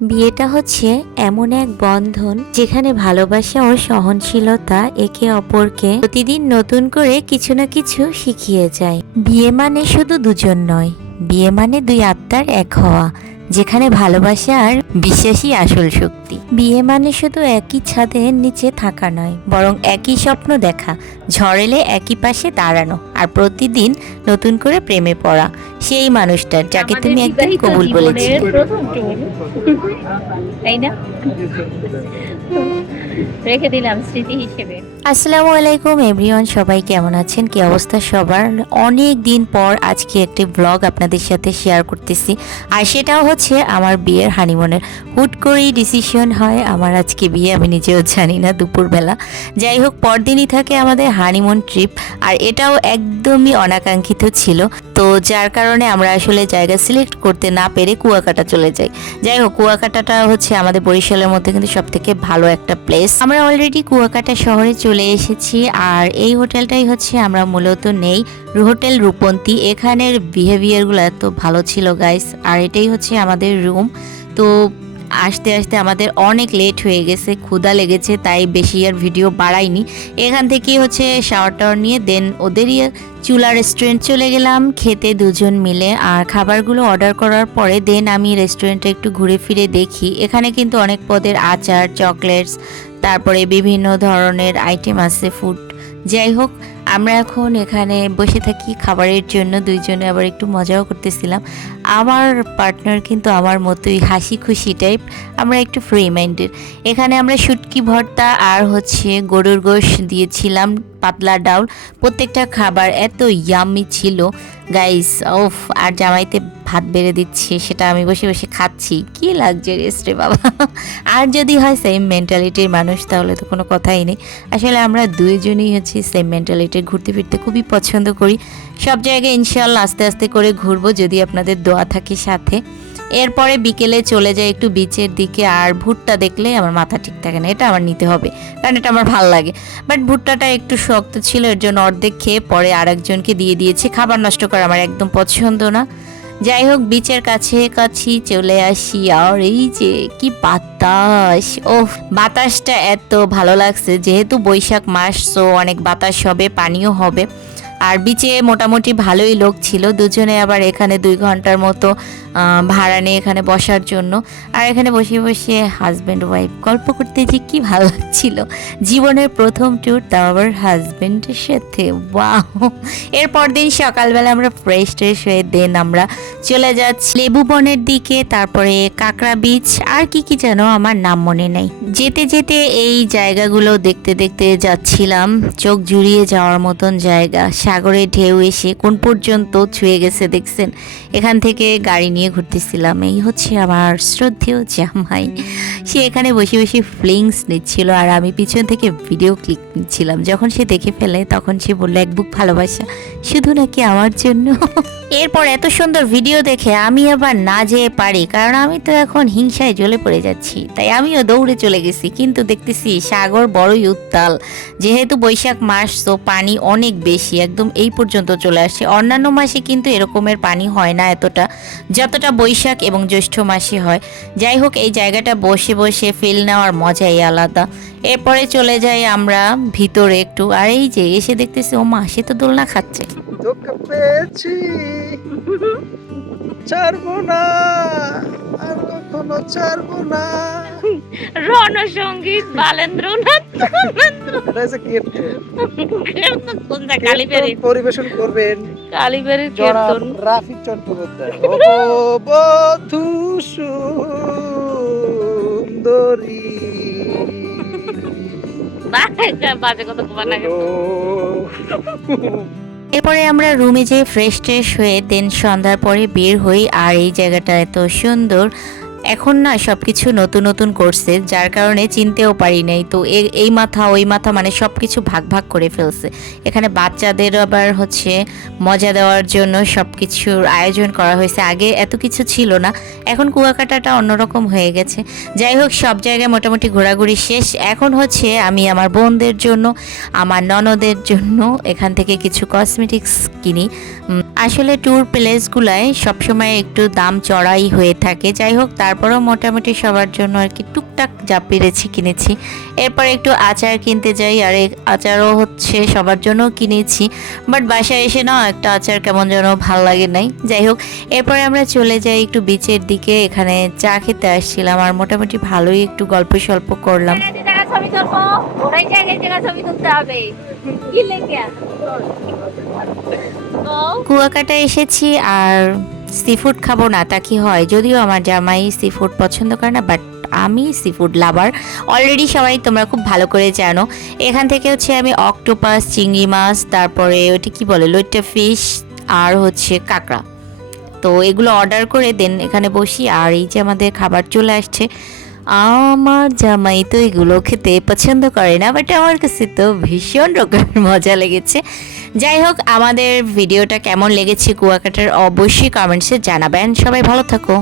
বিয়েটা হচ্ছে এমন এক বন্ধন যেখানে ভালোবাসা ও সহনশীলতা একে অপরকে প্রতিদিন নতুন করে কিছু না কিছু শিখিয়ে যায়। বিয়ে মানে শুধু দুজন নয়, বিয়ে মানে দুই আত্মার এক হওয়া, যেখানে ভালোবাসা আর বিশ্বাসই আসল শক্তি। বিয়ে মানে শুধু একই ছাদের নিচে থাকা নয়, বরং একই স্বপ্ন দেখা, ঝড় এলে একই পাশে দাঁড়ানো, আর প্রতিদিন নতুন করে প্রেমে পড়া সেই মানুষটার যাকে তুমি একদিন কবুল বলেছিলে। তাই না? রেখে দিলাম স্মৃতি হিসেবে। আসসালামু আলাইকুম এভরিওয়ান, সবাই কেমন আছেন? কি অবস্থা সবার? অনেক দিন পর আজকে একটি ব্লগ আপনাদের সাথে শেয়ার করতেছি, আর সেটাও হচ্ছে আমার বিয়ের হানিমুনের। হুট করেই ডিসিশন হয় আমার আজকে বিয়ে, আমি নিজেও জানি না দুপুরবেলা। যাই হোক, পরদিনই থাকে আমাদের হানিমুন ট্রিপ, আর এটাও একদমই অনাকাঙ্ক্ষিত ছিল। তো যার কারণে আমরা আসলে জায়গা সিলেক্ট করতে না পেরে কুয়াকাটা চলে যাই। যাই হোক, কুয়াকাটাটা হচ্ছে আমাদের বরিশালের মধ্যে কিন্তু সব থেকে ভালো একটা প্লেস। আমরা অলরেডি কুয়াকাটা শহরে চলে এসেছি, আর এই হোটেলটাই হচ্ছে আমরা মূলত নেই, হোটেল রূপন্তী। এখানের বিহেভিয়ারগুলো এত ভালো ছিল গাইস, আর এটাই হচ্ছে আমাদের রুম। তো আসতে আসতে আমাদের অনেক লেট হয়ে গেছে, ক্ষুধা লেগেছে, তাই বেশি আর ভিডিও বাড়াইনি। এখান থেকেই হচ্ছে শাওয়ার টাওয়ার নিয়ে দেন ওদেরই চুলা রেস্টুরেন্ট চলে গেলাম খেতে দুজন মিলে। আর খাবারগুলো অর্ডার করার পরে দেন আমি রেস্টুরেন্টে একটু ঘুরে ফিরে দেখি। এখানে কিন্তু অনেক পদের আচার, চকলেটস, তারপরে বিভিন্ন ধরনের আইটেম আছে, ফুড। যাই হোক, আমরা এখন এখানে বসে থাকি খাবারের জন্য, দুইজনে আবার একটু মজাও করতেছিলাম। আমার পার্টনার কিন্তু আমার মতোই হাসি খুশি টাইপ, আমরা একটু ফ্রি মাইন্ডেড। এখানে আমরা শুটকি ভর্তা আর হচ্ছে গরুর গোশ দিয়েছিলাম, পাতলা ডাউল। প্রত্যেকটা খাবার এত ইয়াম্মি ছিল গাইস, ওফ! আর জামাইতে ভাত বেড়ে দিচ্ছে, সেটা আমি বসে বসে খাচ্ছি, কি লাক্সারিয়াস রে বাবা! আর যদি হয় সেম মেন্টালিটির মানুষ তাহলে তো কোনো কথাই নেই। আসলে আমরা দুইজনই হচ্ছে সেম মেন্টালিটির, ঘুরতে ফিরতে খুবই পছন্দ করি। সব জায়গায় ইনশাআল্লাহ আস্তে আস্তে করে ঘুরবো যদি আপনাদের দোয়া থাকে সাথে। এরপরে বিকেলে চলে যায় একটু বিচের দিকে, আর ভুট্টা দেখলে আমার মাথা ঠিক থাকে না, এটা আমার নিতে হবে কারণ এটা আমার ভালো লাগে। বাট ভুট্টাটা একটু শক্ত ছিল, এর জন্য অর্ধেক খেয়ে পরে আরেকজনকে দিয়ে দিয়েছি। খাবার নষ্ট করা আমার একদম পছন্দ না। যাই হোক, বিচের কাছে কাছে চলে আসি, আর এই যে কি বাতাস! ও, বাতাসটা এত ভালো লাগছে, যেহেতু বৈশাখ মাস, সো অনেক বাতাস হবে, পানিও হবে। আর বিচে মোটামুটি ভালোই লোক ছিল, দুজনে আবার এখানে 2 ঘন্টার মতো ভাড়া নিয়ে এখানে বসার জন্য। আর এখানে বসে বসে হাজব্যান্ড ওয়াইফ গল্প করতে যে কি ভালো লাগছিল, জীবনের প্রথম ট্যুর, তাও আবার হাজব্যান্ডের সাথে, ওয়াও! এরপর দিন সকালবেলা আমরা ফ্রেশ ট্রেশ হয়ে দেন আমরা চলে যাচ্ছি লেবু বনের দিকে, তারপরে কাঁকড়া বিচ, আর কি কি যেন আমার নাম মনে নেই। যেতে যেতে এই জায়গাগুলো দেখতে দেখতে যাচ্ছিলাম, চোখ জুড়িয়ে যাওয়ার মতন জায়গা। সাগরের ঢেউ এসে কোন পর্যন্ত ছুঁয়ে গেছে দেখছেন। এখান থেকে গাড়ি নিয়ে ঘুরতেছিলাম, এই হচ্ছে আমার শ্রদ্ধেয় জামাই। সে এখানে বসে বসে ফিলিংস নিচ্ছিল, আর আমি পিছন থেকে ভিডিও ক্লিক নিচ্ছিলাম। যখন সে দেখে ফেলে তখন সে বলল, এক বুক ভালোবাসা শুধু নাকি আমার জন্য। এরপর এত সুন্দর ভিডিও দেখে আমি আবার না যেয়ে পারি, কারণ আমি তো এখন হিংসায় জ্বলে পড়ে যাচ্ছি, তাই আমিও দৌড়ে চলে গেছি। কিন্তু দেখতেছি সাগর বড়ই উত্তাল, যেহেতু বৈশাখ মাস, তো পানি অনেক বেশি, একদম এই পর্যন্ত চলে আসছে। অন্যান্য মাসে কিন্তু এরকমের পানি হয় না এতটা, যতটা বৈশাখ এবং জ্যৈষ্ঠ মাসে হয়। যাই হোক, এই জায়গাটা বসে বসে ফিল নেওয়ার মজাই আলাদা। এরপরে চলে যাই আমরা ভিতরে একটু, আর এই যে এসে দেখতেছি ও মা, সে তো দোলনা খাচ্ছে। ধোকা পেয়েছি, ছাড়বো না, আর কখনো ছাড়বো না। রণসঙ্গীত বালেন্দ্রনাথ এটা হচ্ছে কীর্তন। কালীবাড়ি কীর্তন পরিবেশন করবেন কালীবাড়ির জনাব কীর্তন। রাফি চট্টোপাধ্যায়। ও বধূ সুন্দরী, বাজে কথা কবার না কিন্তু। এরপরে আমরা রুমে যেয়ে ফ্রেশ ট্রেশ হয়ে দেন সন্ধ্যার পরে বের হই। আর এই জায়গাটা এত সুন্দর, এখন না সব কিছু নতুন নতুন করছে, যার কারণে চিনতেও পারি নাই। তো এই মাথা ওই মাথা মানে সব কিছু ভাগ ভাগ করে ফেলছে। এখানে বাচ্চাদের আবার হচ্ছে মজা দেওয়ার জন্য সব কিছুর আয়োজন করা হয়েছে, আগে এত কিছু ছিল না, এখন কুয়াকাটাটা অন্যরকম হয়ে গেছে। যাই হোক, সব জায়গায় মোটামুটি ঘোরাঘুরি শেষ। এখন হচ্ছে আমি আমার বোনদের জন্য, আমার ননদের জন্য এখান থেকে কিছু কসমেটিক্স কিনি। আসলে ট্যুর প্লেসগুলায় সবসময় একটু দাম চড়াই হয়ে থাকে। যাই হোক, তার তারপরেও মোটামুটি সবার জন্য আর কি টুকটাক যা পেরেছি কিনেছি। এরপর একটু আচার কিনতে যাই, আর এই আচারও হচ্ছে সবার জন্য কিনেছি, বাট বাসায় এসে না একটা আচার কেমন যেন ভাল লাগে নাই। যাই হোক, এরপরে আমরা চলে যাই একটু বিচের দিকে। এখানে চা খেতে আসছিলাম আর মোটামুটি ভালোই একটু গল্প সল্প করলাম। ছবি তুলবো, ওরাই জায়গায় ছবি তুলতে হবে। কি লেগে কুয়াকাটা এসেছি আর সি ফুড খাবো না তা কি হয়, যদিও আমার জামাই সি ফুড পছন্দ করে না, বাট আমি সি ফুড লাভার অলরেডি, সবাই তোমরা খুব ভালো করে জানো। এখান থেকে হচ্ছে আমি অক্টোপাস, চিংড়ি মাছ, তারপরে ওটি কি বলে লইট্টা ফিশ, আর হচ্ছে কাঁকড়া, তো এগুলো অর্ডার করে দেন এখানে বসি। আর এই যে আমাদের খাবার চলে আসছে। আমার জামাই তো এগুলো খেতে পছন্দ করে না, বাট আমার কাছে তো ভীষণ রকমের মজা লেগেছে। যাই হোক, আমাদের ভিডিওটা কেমন লেগেছে কুয়াকাটার অবশ্যই কমেন্টসে জানাবেন। সবাই ভালো থাকো।